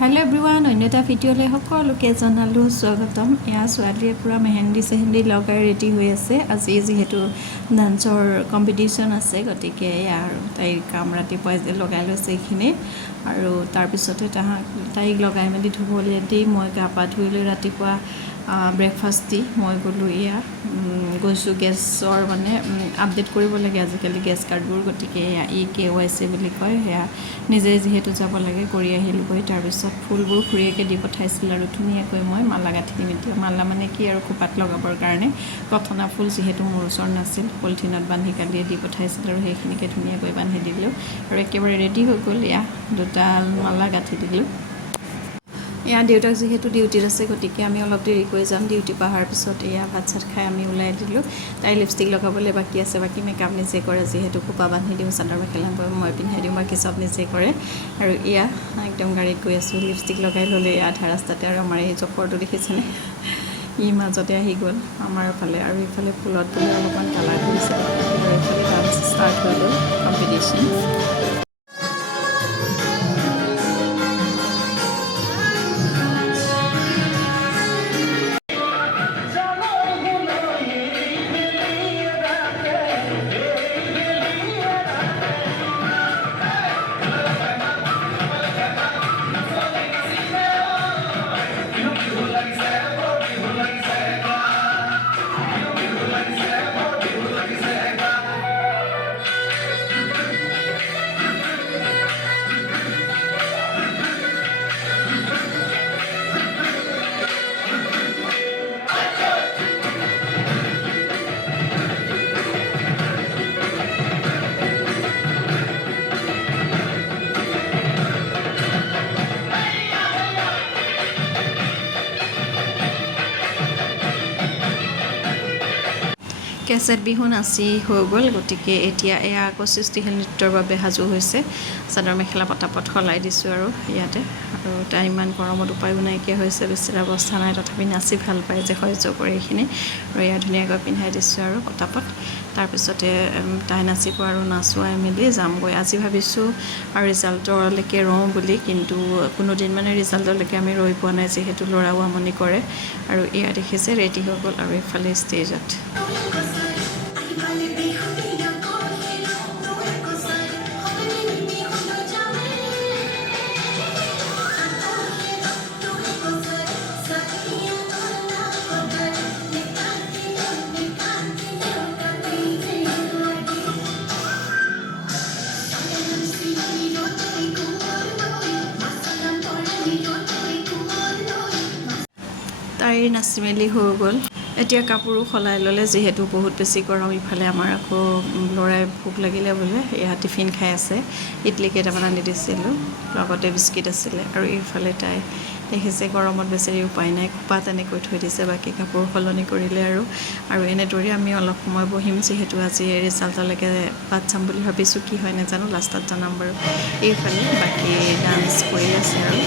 hello everyone अन्यता भिडिओले सकलोके जनालो स्वागतम या स्वालिए पूरा मेहेंदी सेहेंदी लगाई रेडी हो आछे আজি जेहेतु डान्सर कम्पिटिशन आछे गतिके यार ताई काम रातिपुৱাই जे लगाই লৈছে এইখিনি আৰু তাৰ পিছতে তাইক লগাই মেলি ধুবলৈ দি মই গা পা ধুই লৈ ৰাতিপুৱা ব্ৰেকফাষ্ট দি মই গলো ইয়া গৈছো গেছৰ মানে আপডেট কৰিব লাগে আজিকালি গেছ কাৰ্ডবোৰ গতিকে ই KYC বুলি কয় হেয়া নিজে যেহেতু যাব লাগে কৰি আহিলো গৈ তাৰ পিছত ফুলবোৰ খুৰীয়েকে দি পঠাইছিল আৰু ধুনীয়াকৈ মই মালা গাঁঠি দিম মালা মানে কি আৰু খোপাত লগাবৰ কাৰণে কথনা ফুল যেহেতু মোৰ ওচৰ নাছিল পলিথিনত বান্ধি কালি দি পঠাইছিল আৰু সেইখিনিকে ধুনীয়াকৈ বান্ধি দিলো আৰু একেবাৰে ৰেডি হৈ গ'ল ইয়া দুটাল মালা গাঁঠি দিলো या देउताक जेहेतु डिउटित आछे गतिके आमी अलप देरी কৈ যাম डिउटि पाहार पिছত या भात सात खाই आमी उলাই दिलो ताई लिपस्टिक लगाबले बाकी आछे बाकी मेकअप निजे करे जेहेतु खोपा बांधि दिउ चादर मेखेला মই পিন্ধাই দিউ बाकी सब निजे करे আৰু ইয়া একদম গাড়ীত গৈ আছো লিপস্টিক লগাই ললে আধা ৰাস্তাতে আৰু আমাৰ এই জপৰটো দেখিছেনে ই মাজতে আহি গ'ল আমাৰ ফালে আৰু ইফালে ফুলত বুলি অলপমান কালাৰ কৰিছে আৰু ইফালে ডান্স ষ্টাৰ্ট হৈ গ'ল কম্পিটিশন केसेट बिहु नाची हो गल गतिके एटिया एया আকৌ সৃষ্টিশীল নৃত্যৰ বাবে সাজু হৈছে চাদৰ মেখেলা পটাপট খলাই দিছো আৰু ইয়াতে আৰু তাই ইমান গৰমত উপায়ো নাইকিয়া হৈছে বেছি অৱস্থা নাই তথাপি নাচি ভাল পায় যে সহ্য কৰে এইখিনি আৰু ইয়া ধুনীয়াকৈ পিন্ধাই দিছো আৰু পটাপট তাৰ পিছতে তাই নাচিব আৰু নাচুৱাই মেলি যামগৈ আজি ভাবিছো আৰু ৰিজাল্টলৈকে ৰওঁ বুলি কিন্তু কোনোদিন মানে ৰিজাল্টলৈকে আমি ৰৈ পোৱা নাই যেহেতু লৰাও আমনি কৰে আৰু ইয়া দেখিছে ৰেডি হৈ গ'ল আৰু ইফালে ষ্টেজত ताई नाचि मेली हो गल এতিয়া কাপোৰো খলাই ললে যেহেতু বহুত বেছি গৰম ইফালে আমাৰ আকৌ লৰাই ভোক লাগিলে বলে ইয়া টিফিন খাই আছে ইডলি কেইটামান আনি দিছিলো লগতে বিস্কিট আছিল আৰু ইফালে তাই দেখিছে গৰমত বেছি উপায় নাই খোপা তেনেকৈ থৈ দিছে বাকি কাপোৰ খলনি কৰিলে আৰু এনে দৰি আমি অলপ সময় বহিম যেহেতু আজি ৰিজাল্টলৈকে পাত চাম বুলি ভাবিছো কি হয় না জানো লাষ্টত জানাম বাৰু ইফালে বাকি ডান্স কৰি আছে আৰু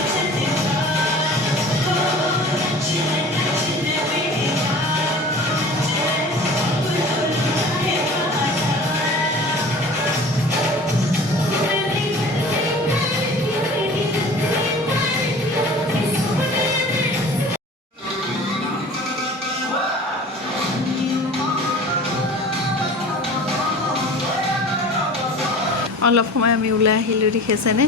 অলপ সময় আমি উলাই আহিলো দেখিছেনে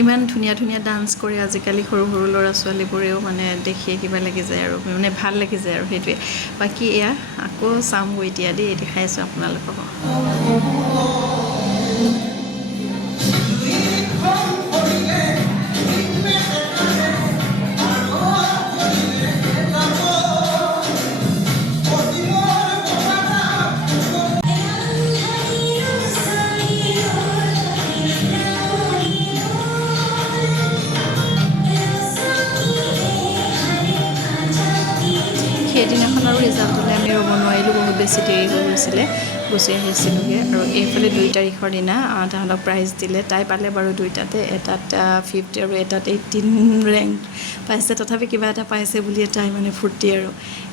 ইমান ধুনিয়া ধুনিয়া ডান্স কৰে আজিকালি সৰু সৰু ল'ৰা ছোৱালীবোৰেও মানে দেখিয়ে কিবা লাগি যায় আৰু মানে ভাল লাগি যায় আৰু হেতুৱে বাকি এয়া আকৌ চাম গৈ দিয়া দেখাইছো আপোনালোকক সেইদিনাখনৰ ৰিজাল্টলৈ আমি ৰ'ব নোৱাৰিলোঁ বহুত বেছি দেৰি হৈ গৈছিলে গুচি আহিছিলোঁগৈ আৰু এইফালে 2 তাৰিখৰ দিনা তাহাঁতক প্ৰাইজ দিলে তাই পালে বাৰু দুইটাতে এটাত 50 আৰু এটাত 18 ৰেংক পাইছে তথাপি কিবা এটা পাইছে বুলি তাই মানে ফূৰ্তি আৰু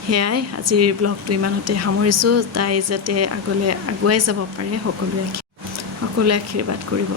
হেয়াই আজিৰ ব্লগটো ইমানতে সামৰিছোঁ তাই যাতে আগলৈ আগুৱাই যাব পাৰে সকলোৱে আশীৰ্বাদ কৰিব